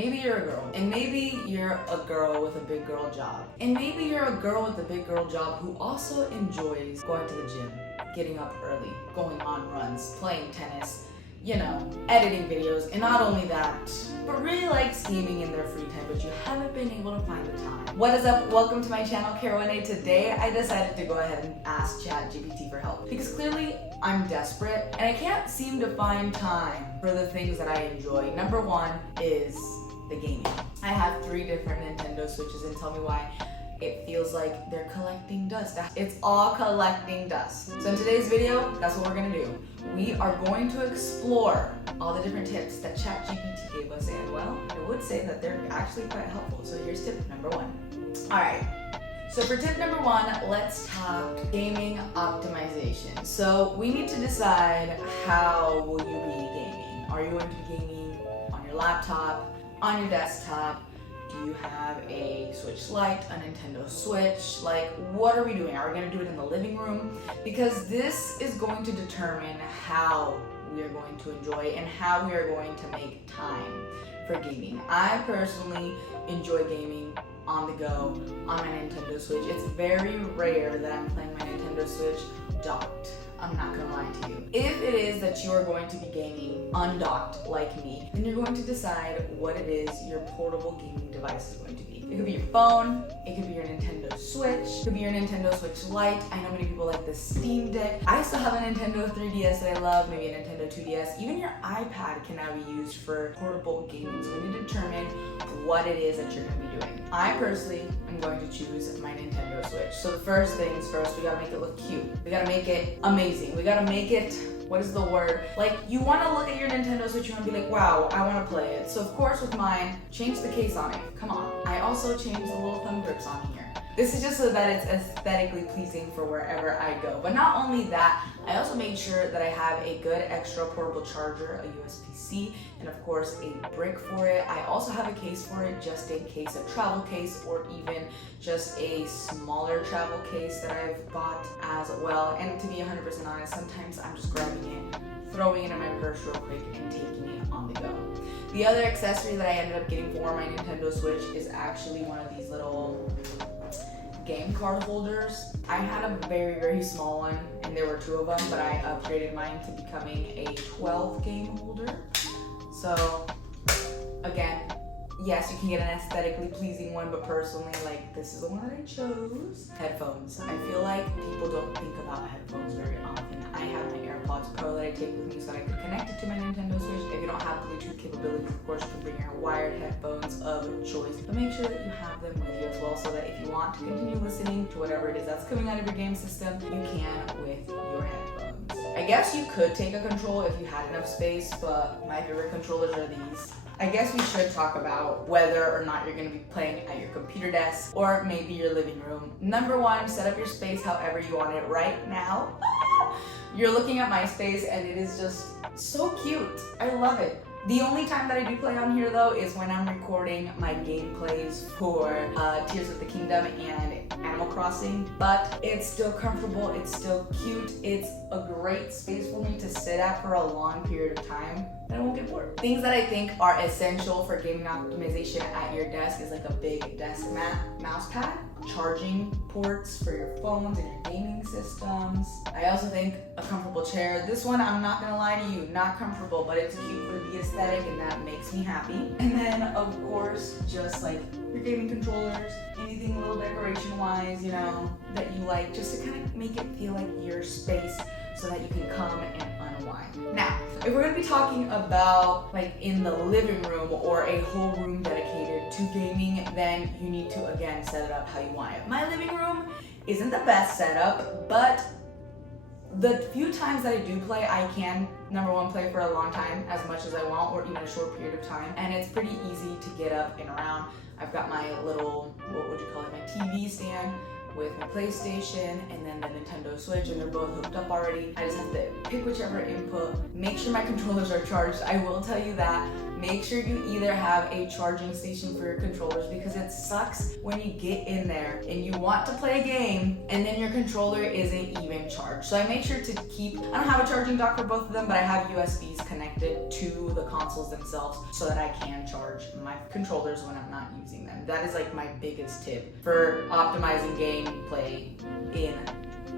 Maybe you're a girl, and maybe you're a girl with a big girl job. And maybe you're a girl with a big girl job who also enjoys going to the gym, getting up early, going on runs, playing tennis, you know, editing videos, and not only that, but really likes gaming in their free time, but you haven't been able to find the time. What is up? Welcome to my channel, Youre. Today, I decided to go ahead and ask ChatGPT for help because clearly I'm desperate and I can't seem to find time for the things that I enjoy. Number one is the gaming. I have 3 different Nintendo Switches, and tell me why. It feels like they're collecting dust. It's all collecting dust. So in today's video, that's what we're gonna do. We are going to explore all the different tips that ChatGPT gave us, and well, I would say that they're actually quite helpful. So here's tip number 1. All right. So for tip number 1, let's talk gaming optimization. So we need to decide, how will you be gaming? Are you going to be gaming on your laptop, on your desktop? Do you have a Switch Lite, a Nintendo Switch? Like, what are we doing? Are we gonna do it in the living room? Because this is going to determine how we are going to enjoy and how we are going to make time for gaming. I personally enjoy gaming on the go on my Nintendo Switch. It's very rare that I'm playing my Nintendo Switch docked. I'm not gonna lie to you. If it is that you are going to be gaming undocked like me, then you're going to decide what it is your portable gaming device is going to be. It could be your phone, it could be your Nintendo Switch, it could be your Nintendo Switch Lite. I know many people like the Steam Deck. I still have a Nintendo 3DS that I love, maybe a Nintendo 2DS. Even your iPad can now be used for portable gaming. So we need to determine what it is that you're gonna be doing. I personally am going to choose my Nintendo Switch. So the first things first, we gotta make it look cute. We gotta make it amazing. We gotta make it, what is the word? Like, you wanna look at your Nintendo Switch, you wanna be like, wow, I wanna play it. So of course with mine, change the case on it. Come on. I also changed the little thumb grips on here. This is just so that it's aesthetically pleasing for wherever I go. But not only that, I also made sure that I have a good extra portable charger, a USB-C, and of course a brick for it. I also have a case for it just in case, a travel case, or even just a smaller travel case that I've bought as well. And to be 100% honest, sometimes I'm just grabbing it, throwing it in my purse real quick, and taking it on the go. The other accessory that I ended up getting for my Nintendo Switch is actually one of these little game card holders. I had a very, very small one, and there were 2 of them, but I upgraded mine to becoming a 12 game holder. So again, yes, you can get an aesthetically pleasing one, but personally, like, this is the one that I chose. Headphones. I feel like people don't think about headphones very often. I have my AirPods Pro that I take with me so that I could connect it to my Nintendo Switch. If you don't have Bluetooth capabilities, of course, you can bring your wired headphones of choice. But make sure that you have them with you as well, so that if you want to continue listening to whatever it is that's coming out of your game system, you can with your headphones. I guess you could take a control if you had enough space, but my favorite controllers are these. I guess we should talk about whether or not you're gonna be playing at your computer desk or maybe your living room. Number 1, set up your space however you want it. Right now, you're looking at my space and it is just so cute. I love it. The only time that I do play on here though is when I'm recording my gameplays for Tears of the Kingdom and Animal Crossing, but it's still comfortable, it's still cute, it's a great space for me to sit at for a long period of time, and I won't get bored. Things that I think are essential for gaming optimization at your desk is like a big desk mouse pad, charging ports for your phones and your gaming systems. I also think a comfortable chair. This one, I'm not gonna lie to you, not comfortable, but it's cute for the aesthetic and that makes me happy. And then of course, just like your gaming controllers, anything a little decoration wise, you know, that you like, just to kind of make it feel like your space so that you can come and unwind. Now, if we're gonna be talking about like in the living room or a whole room dedicated to gaming, then you need to again set it up how you want it. My living room isn't the best setup, but the few times that I do play, I can, number 1, play for a long time, as much as I want, or even a short period of time, and it's pretty easy to get up and around. I've got my little, what would you call it, my TV stand with my PlayStation and then the Nintendo Switch, and they're both hooked up already. I just have to pick whichever input, make sure my controllers are charged. I will tell you that make sure you either have a charging station for your controllers, because it sucks when you get in there and you want to play a game and then your controller isn't even charged. So I make sure to keep, I don't have a charging dock for both of them, but I have USBs connected to the consoles themselves so that I can charge my controllers when I'm not using them. That is like my biggest tip for optimizing gameplay in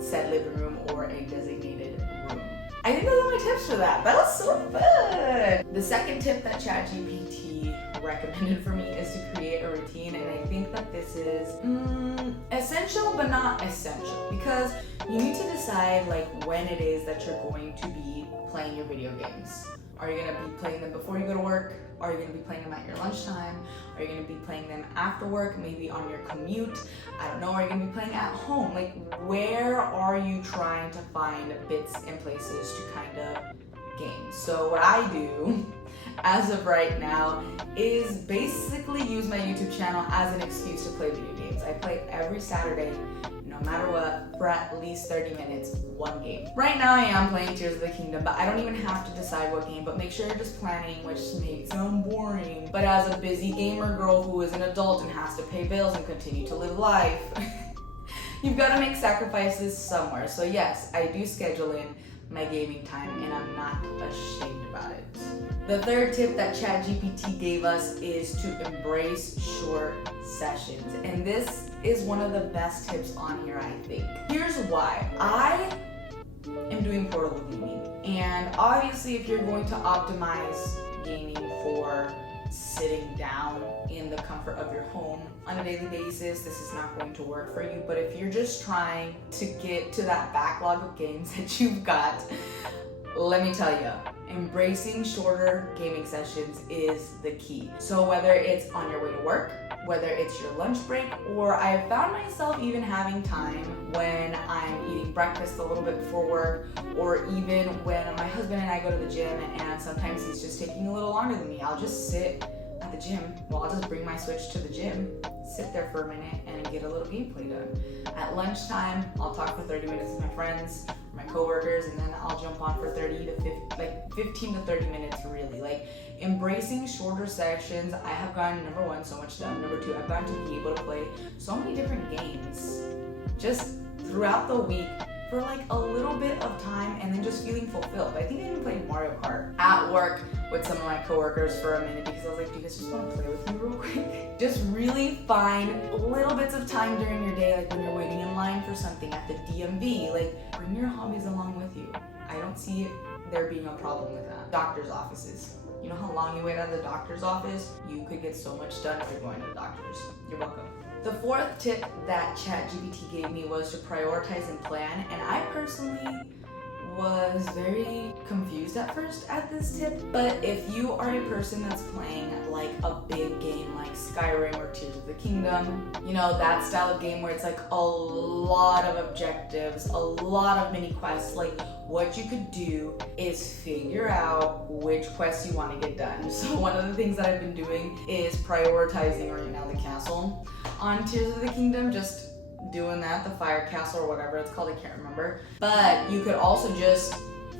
said living room or a designated room. I think those are my tips for that. That was so fun. The second tip that ChatGPT recommended for me is to create a routine, and I think that this is essential but not essential, because you need to decide like when it is that you're going to be playing your video games. Are you going to be playing them before you go to work? Are you going to be playing them at your lunchtime? Are you going to be playing them after work, maybe on your commute? I don't know. Are you going to be playing at home? Like, where are you trying to find bits and places to kind of game? So what I do as of right now is basically use my YouTube channel as an excuse to play video games. I play every Saturday, no matter what, for at least 30 minutes, one game. Right now I am playing Tears of the Kingdom, but I don't even have to decide what game, but make sure you're just planning, which may sound boring. But as a busy gamer girl who is an adult and has to pay bills and continue to live life, you've got to make sacrifices somewhere. So yes, I do schedule in my gaming time and I'm not ashamed about it. The third tip that ChatGPT gave us is to embrace short sessions. And this is one of the best tips on here, I think. Here's why. I am doing portable gaming. And obviously if you're going to optimize gaming for sitting down in the comfort of your home on a daily basis, this is not going to work for you. But if you're just trying to get to that backlog of games that you've got, let me tell you, embracing shorter gaming sessions is the key. So whether it's on your way to work, whether it's your lunch break, or I've found myself even having time when I'm eating breakfast a little bit before work, or even when my husband and I go to the gym and sometimes he's just taking a little longer than me. I'll just sit at the gym. Well, I'll just bring my Switch to the gym, sit there for a minute and get a little gameplay done. At lunchtime, I'll talk for 30 minutes with my friends, my coworkers, and then I'll jump on for 15 to 30 minutes really. Like, embracing shorter sessions. I have gotten, number one, so much done. Number two, I've gotten to be able to play so many different games just throughout the week for like a little bit of time and then just feeling fulfilled. I think I even played Mario Kart at work with some of my coworkers for a minute because I was like, do you guys just want to play with me real quick? Just really find little bits of time during your day, like when you're waiting in line for something at the DMV, like bring your hobbies along with you. I don't see there being a problem with that. Doctor's offices. You know how long you wait at the doctor's office? You could get so much done if you're going to the doctor's. You're welcome. The fourth tip that ChatGPT gave me was to prioritize and plan, and I personally was very confused at first at this tip, but if you are a person that's playing like a big game like Skyrim or Tears of the Kingdom, you know, that style of game where it's like a lot of objectives, a lot of mini quests, like what you could do is figure out which quests you want to get done. So one of the things that I've been doing is prioritizing right now the castle on Tears of the Kingdom, just doing that, the fire castle or whatever it's called, I can't remember. But you could also just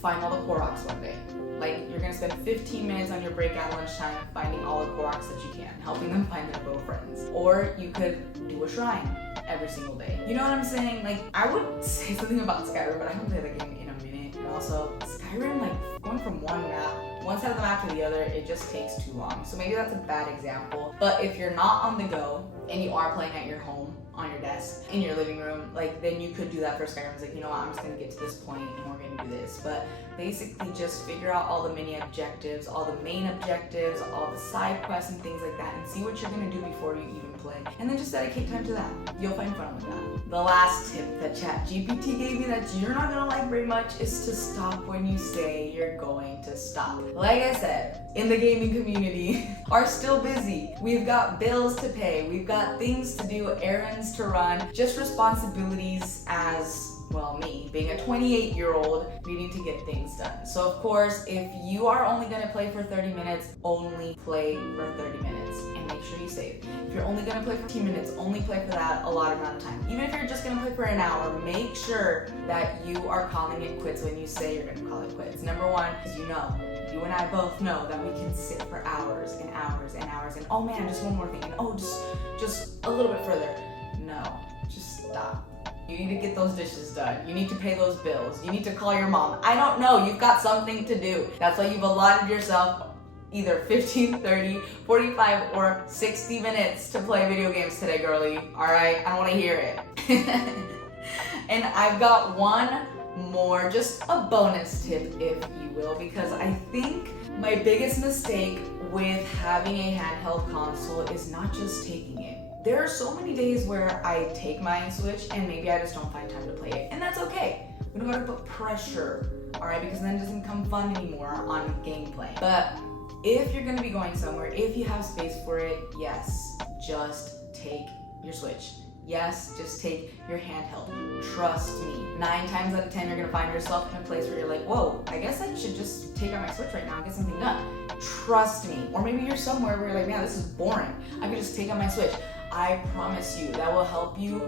find all the Koroks one day. Like, you're gonna spend 15 minutes on your break at lunchtime finding all the Koroks that you can, helping them find their girlfriends. Or you could do a shrine every single day. You know what I'm saying? Like, I would say something about Skyrim, but I haven't played the game in a minute. And also, Skyrim, like, going from one side of the map to the other, it just takes too long. So maybe that's a bad example. But if you're not on the go and you are playing at your home, on your desk, in your living room, like, then you could do that for Skyrim. It's like, you know what, I'm just gonna get to this point and we're gonna do this. But basically just figure out all the mini objectives, all the main objectives, all the side quests and things like that, and see what you're gonna do before you even play. And then just dedicate time to that. You'll find fun with that. The last tip that ChatGPT gave me that you're not gonna like very much is to stop when you say you're going to stop. Like I said, in the gaming community are still busy. We've got bills to pay. We've got things to do, errands to run, just responsibilities as, well, me, being a 28-year-old, needing to get things done. So of course, if you are only gonna play for 30 minutes, only play for 30 minutes and make sure you save. If you're only gonna play for 15 minutes, only play for that allotted amount of time. Even if you're just gonna play for an hour, make sure that you are calling it quits when you say you're gonna call it quits. Number one, because you know, you and I both know that we can sit for hours and hours and hours and oh man, just one more thing, and oh, just a little bit further. No, just stop. You need to get those dishes done. You need to pay those bills. You need to call your mom. I don't know, you've got something to do. That's why you've allotted yourself either 15, 30, 45, or 60 minutes to play video games today, girly. All right, I don't want to hear it. And I've got one more, just a bonus tip, if you will, because I think my biggest mistake with having a handheld console is not just taking it. There are so many days where I take my Switch and maybe I just don't find time to play it, and that's okay. We don't gotta put pressure, all right, because then it doesn't become fun anymore on gameplay. But if you're gonna be going somewhere, if you have space for it, yes, just take your Switch. Yes, just take your handheld. Trust me. 9 times out of 10, you're gonna find yourself in a place where you're like, whoa, I guess I should just take out my Switch right now and get something done. Trust me. Or maybe you're somewhere where you're like, man, this is boring. I could just take out my Switch. I promise you, that will help you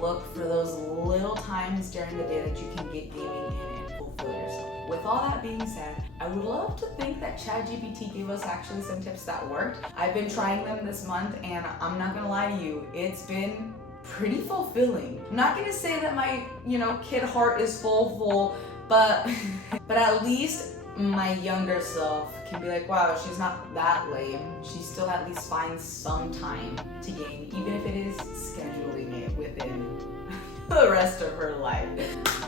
look for those little times during the day that you can get gaming in and fulfill yourself. With all that being said, I would love to think that ChatGPT gave us actually some tips that worked. I've been trying them this month, and I'm not gonna lie to you, it's been pretty fulfilling. I'm not gonna say that my, kid heart is full, but at least my younger self can be like, wow, she's not that lame. She still at least finds some time to game, even if it is scheduling it within the rest of her life.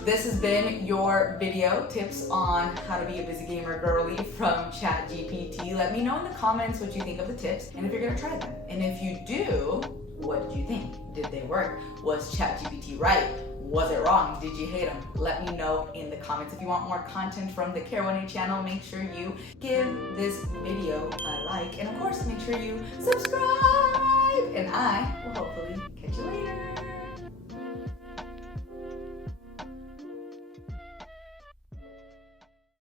This has been your video, tips on how to be a busy gamer girly from ChatGPT. Let me know in the comments what you think of the tips and if you're gonna try them. And if you do, what did you think? Did they work? Was ChatGPT right? Was it wrong? Did you hate them? Let me know in the comments. If you want more content from the Care1A channel, make sure you give this video a like, and of course, make sure you subscribe, and I will hopefully catch you later.